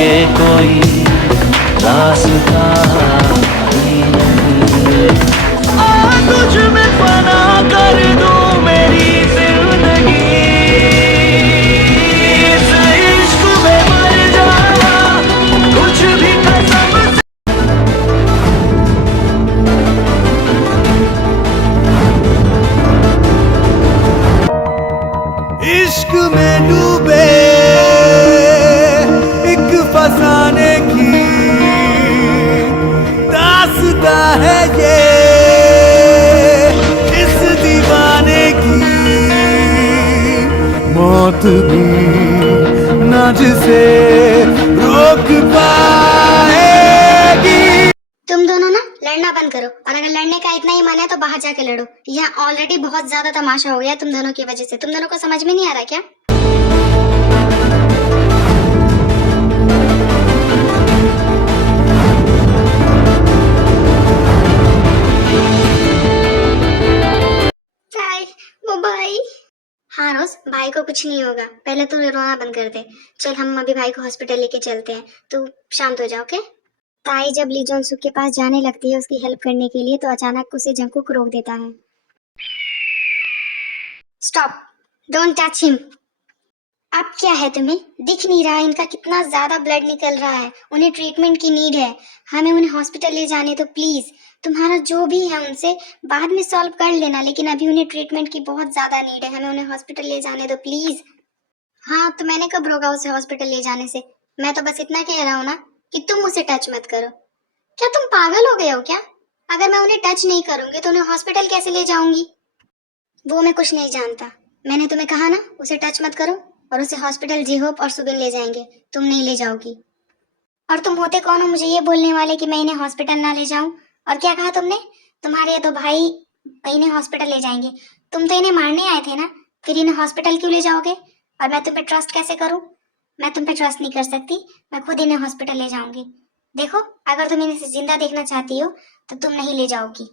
आगे कोई रास्ता नहीं। तुझ में फना कर दूं मेरी जिंदगी, इस इश्क में मर जाना कुछ भी कसम से। इश्क में डूबे एक फसाने की दास्ता है ये, इस दीवाने की मौत भी ना जिसे रोक पाएगी। तुम दोनों ना लड़ना बंद करो, और अगर लड़ने का इतना ही मन है तो बाहर जाके लड़ो। यहाँ ऑलरेडी बहुत ज्यादा तमाशा हो गया तुम दोनों की वजह से। तुम दोनों को समझ में नहीं आ रहा क्या? वो भाई। हाँ रोज, भाई को कुछ नहीं होगा, पहले तू रोना बंद कर दे। चल हम अभी भाई को हॉस्पिटल लेके चलते हैं, तू शांत हो जा, ओके? ताई जब ली जॉन सुक के पास जाने लगती है उसकी हेल्प करने के लिए, तो अचानक उसे जंकुक रोक देता है। Stop, don't touch him. अब क्या है तुम्हें, दिख नहीं रहा इनका कितना ज्यादा ब्लड निकल रहा है, उन्हें ट्रीटमेंट की नीड है, हमें उन्हें हॉस्पिटल ले जाने तो प्लीज। तुम्हारा जो भी है उनसे बाद में सॉल्व कर लेना, लेकिन अभी उन्हें ट्रीटमेंट की बहुत ज्यादा नीड है, हमें उन्हें हॉस्पिटल ले जाने दो प्लीज। हाँ तो मैंने कब रोका उसे हॉस्पिटल ले जाने से? मैं तो बस इतना कह रहा हूँ ना कि तुम उसे टच मत करो। क्या तुम पागल हो गए हो क्या? अगर मैं उन्हें टच नहीं करूंगी तो उन्हें हॉस्पिटल कैसे ले जाऊंगी? वो मैं कुछ नहीं जानता, मैंने तुम्हें कहा ना उसे टच मत करो, और उसे हॉस्पिटल जी होप और सुबिन ले जाएंगे, तुम नहीं ले जाओगी। और तुम होते कौन हो मुझे ये बोलने वाले कि मैं इन्हें हॉस्पिटल ना ले जाऊं? और क्या कहा तुमने? तुम्हारे ये दो भाई इन्हें हॉस्पिटल ले जाएंगे? तुम तो इन्हें मारने आए थे ना, फिर इन्हें हॉस्पिटल क्यों ले जाओगे? और मैं तुम पे ट्रस्ट कैसे करूं? मैं तुम पे ट्रस्ट नहीं कर सकती, मैं खुद इन्हें हॉस्पिटल ले जाऊंगी। देखो, अगर तुम इन्हें जिंदा देखना चाहती हो तो तुम नहीं ले जाओगी।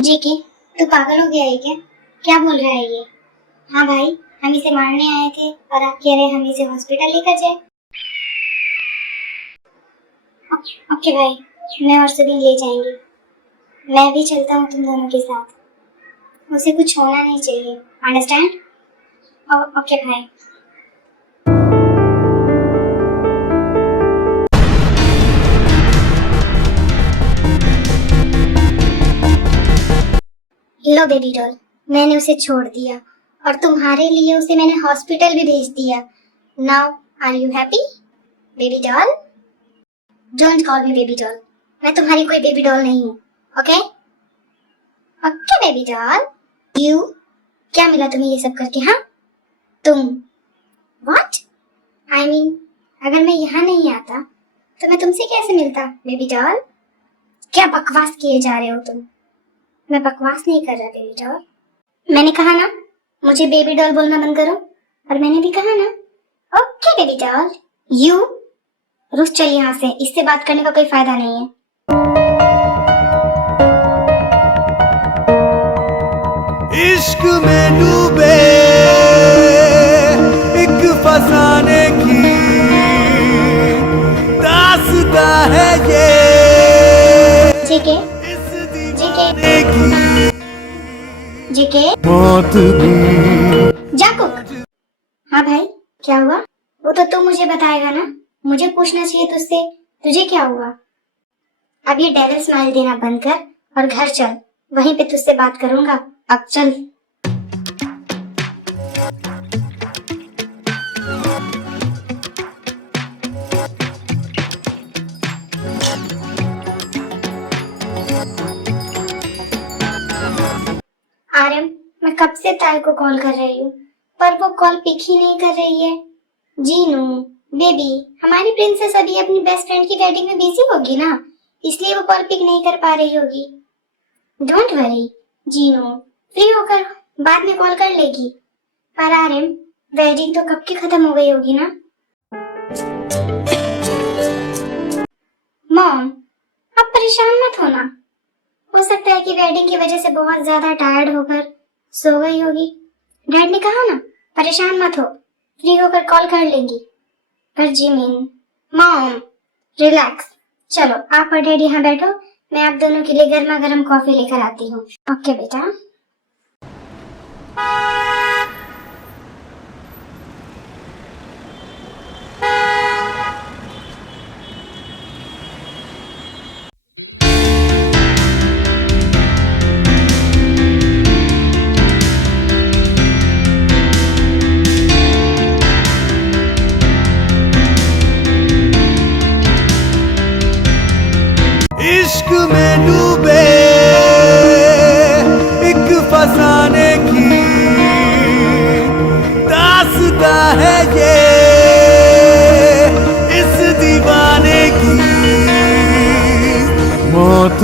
जेके, तू पागल हो गया है क्या? क्या बोल रहा है ये? हाँ भाई, हम इसे मारने आए थे और आप कह रहे हैं हम इसे हॉस्पिटल लेकर जाए। ओके भाई, मैं और सुबिन ले जाएंगे। मैं भी चलता हूँ तुम दोनों के साथ, उसे कुछ होना नहीं चाहिए, अंडरस्टैंड? ओके भाई। लो बेबी डॉल, मैंने उसे छोड़ दिया और तुम्हारे लिए उसे मैंने हॉस्पिटल भी भेज दिया। Now are you happy baby doll? Don't call me baby doll, मैं तुम्हारी कोई बेबी डॉल नहीं हूँ, okay? Okay baby doll. You, क्या मिला तुम्हें ये सब करके? हाँ तुम, व्हाट आई मीन, अगर मैं यहाँ नहीं आता तो मैं तुमसे कैसे मिलता बेबी डॉल? क्या बकवास किए जा रहे हो तुम? मैं बकवास नहीं कर रहा बेबी डॉल, मैंने कहा ना मुझे बेबी डॉल बोलना बंद करो, और मैंने भी कहा ना ओके बेबी डॉल। यू रुक, चल यहाँ से, इससे बात करने का कोई फायदा नहीं है। इश्क में डूबे एक फसाने की दास्ता है ये, जेके, जेके, जेके, मौत भी। जाकुक। हाँ भाई, क्या हुआ? वो तो तू मुझे बताएगा ना, मुझे पूछना चाहिए तुझसे तुझे क्या हुआ। अब ये डेविल स्माइल देना बंद कर और घर चल, वहीं पे तुझसे बात करूंगा। अब चल। आर्यन, मैं कब से ताई को कॉल कर रही हूँ पर वो कॉल पिक ही नहीं कर रही है। जीनू बेबी, हमारी प्रिंसेस अभी अपनी बेस्ट फ्रेंड की वेडिंग में बिजी होगी ना, इसलिए वो कॉल पिक नहीं कर पा रही होगी। डोंट वरी जीनू, फ्री होकर बाद में कॉल कर लेगी। पर आर्यन, वेडिंग तो कब की खत्म हो गई होगी ना। मॉम, परेशान मत होना, हो सकता है कि वेडिंग की वजह से बहुत ज्यादा टायर्ड होकर सो गई होगी। डैड ने कहा ना, परेशान मत हो, फ्री होकर कॉल कर लेंगी। पर जिमिन, मॉम, रिलैक्स। चलो आप और डैड यहाँ बैठो, मैं आप दोनों के लिए गर्मा गर्म कॉफी लेकर आती हूँ। ओके बेटा। इश्क में डूबे एक फसाने की दास्तां है ये इस दीवाने की मौत।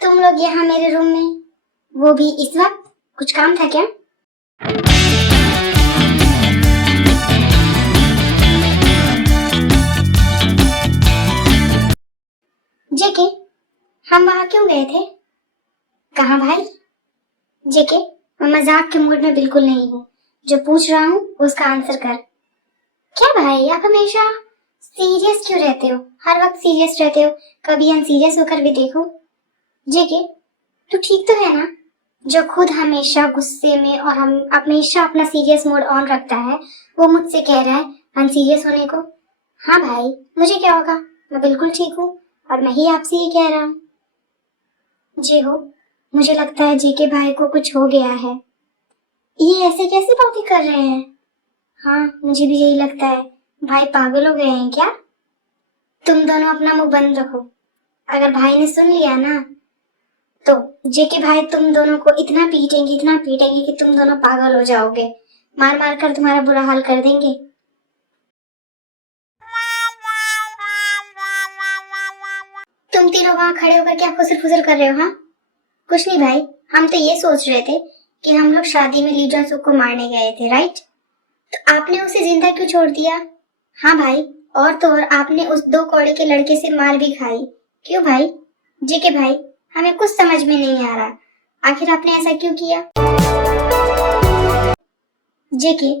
तुम लोग यहाँ मेरे रूम में, वो भी इस वक्त, कुछ काम था क्या? जेके, हम वहाँ क्यों गए थे? कहाँ भाई? जेके, मैं मजाक के मूड में बिल्कुल नहीं हूँ। जो पूछ रहा हूँ उसका आंसर कर। क्या भाई, आप हमेशा सीरियस क्यों रहते हो? हर वक्त सीरियस रहते हो, कभी अनसीरियस होकर भी देखो। जेके, तू ठीक तो है ना? जो खुद हमेशा गुस्से में और हम हमेशा अपना सीरियस मोड ऑन रखता है, वो मुझसे कह रहा है अनसीरियस होने को। हाँ भाई, मुझे क्या होगा, मैं बिल्कुल ठीक हूँ और मैं ही आपसे ये कह रहा हूँ। जी हो, मुझे लगता है जेके भाई को कुछ हो गया है। ये ऐसे कैसी बातें कर रहे हैं? हाँ, मुझे भी यही लगता है। भाई पागल हो गए हैं क्या? तुम दोनों अपना मुंह बंद रखो। अगर भाई ने सुन लिया ना, तो जेके भाई तुम दोनों को इतना पीटेंगे कि तुम दोनों पागल हो जाओगे। मार मार कर तुम्हारा बुरा हाल कर देंगे। तुम तीनों वहां खड़े होकर क्या फुसर फुसर कर रहे हो? हाँ, कुछ नहीं भाई, हम तो ये सोच रहे थे कि हम लोग शादी में ली जॉनसुक को मारने गए थे, राइट? तो आपने उसे जिंदा क्यों छोड़ दिया? हाँ भाई, और तो और आपने उस 2 कौड़े के लड़के से मार भी खाई। क्यों भाई? जेके भाई, हमें कुछ समझ में नहीं आ रहा, आखिर आपने ऐसा क्यों किया? जेके,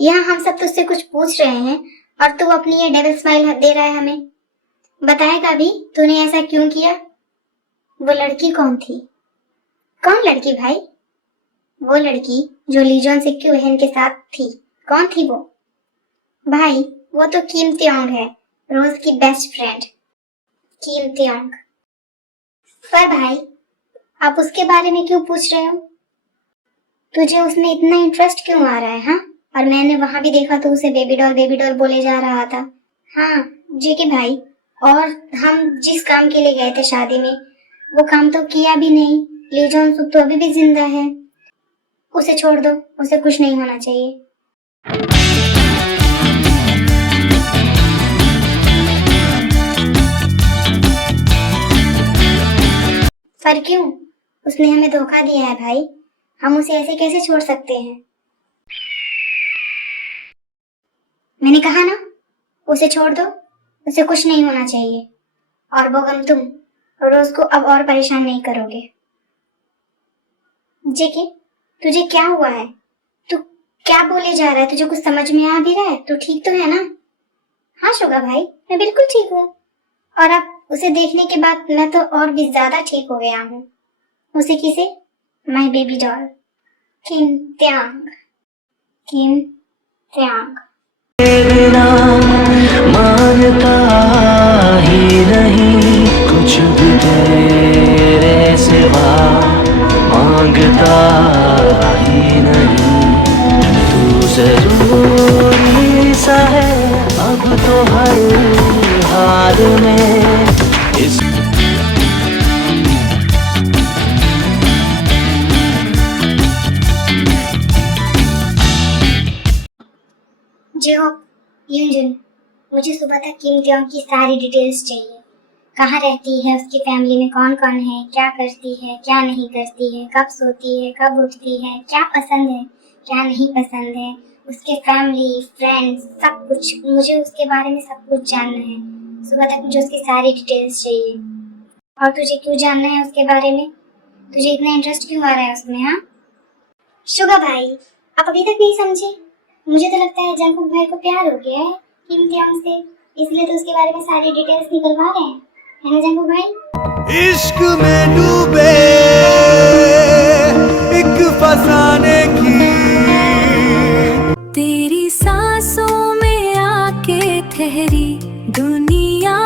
यहाँ हम सब तुझसे कुछ पूछ रहे हैं और तू अपनी ये डेविल स्माइल दे रहा है हमें। बताएगा भी तूने ऐसा क्यों किया? वो लड़की कौन थी? कौन लड़की भाई? वो लड़की जो लीजॉन से क्यों बहन के साथ थी, कौन थी वो? भाई, वो तो किम त्योंग है, रोज की बेस्ट फ्रेंड। किम त्योंग। पर भाई, आप उसके बारे में क्यों पूछ रहे हो? तुझे उसमें इतना इंटरेस्ट क्यों आ रहा है? हाँ, और मैंने वहां भी देखा तो उसे बेबी डॉल बोले जा रहा था। हाँ जेके भाई, और हम जिस काम के लिए गए थे शादी में, वो काम तो किया भी नहीं। ली जॉन सुक तो अभी भी जिंदा है। उसे छोड़ दो, उसे कुछ नहीं होना चाहिए। पर क्यों? उसने हमें धोखा दिया है भाई, हम उसे ऐसे कैसे छोड़ सकते हैं? मैंने कहा ना, उसे छोड़ दो, उसे कुछ नहीं होना चाहिए। और वो गम तुम रोज को अब और परेशान नहीं करोगे। जेके, तुझे क्या हुआ है? तू क्या बोले जा रहा है? तुझे कुछ समझ में आ भी रहा है? तू ठीक तो है ना? हाँ शुगा भाई, मैं बिल्कुल ठीक हूँ। और अब उसे देखने के बाद मैं तो और भी ज्यादा ठीक हो गया हूँ। उसे किसे? माय बेबी डॉल, किम त्यांग। किम त्यांग। बिना मानता ही नहीं, कुछ भी तेरे सिवा मांगता ही नहीं। तू जरूरी सा है अब तो हर हाल में। इस जिहो, यूनजुन, मुझे सुबह तक किम त्योंग की सारी डिटेल्स चाहिए। कहाँ रहती है, उसकी फैमिली में कौन कौन है, क्या करती है, क्या नहीं करती है, कब सोती है, कब उठती है, क्या पसंद है, क्या नहीं पसंद है, उसके फैमिली, फ्रेंड्स, सब कुछ। मुझे उसके बारे में सब कुछ जानना है। सुबह तक मुझे उसकी सारी डिटेल्स चाहिए। और तुझे क्यों जानना है उसके बारे में? तुझे इतना इंटरेस्ट क्यों आ रहा है उसमें? हाँ शुगा भाई, आप अभी तक नहीं समझे? मुझे तो लगता है जंकुक भाई को प्यार हो गया है किम क्योंग से, इसलिए तो उसके बारे में सारी डिटेल्स निकलवा रहे हैं, है ना जंकुक भाई? इश्क में डूबे एक फसाने की, तेरी सांसों में आके ठहरी दुनिया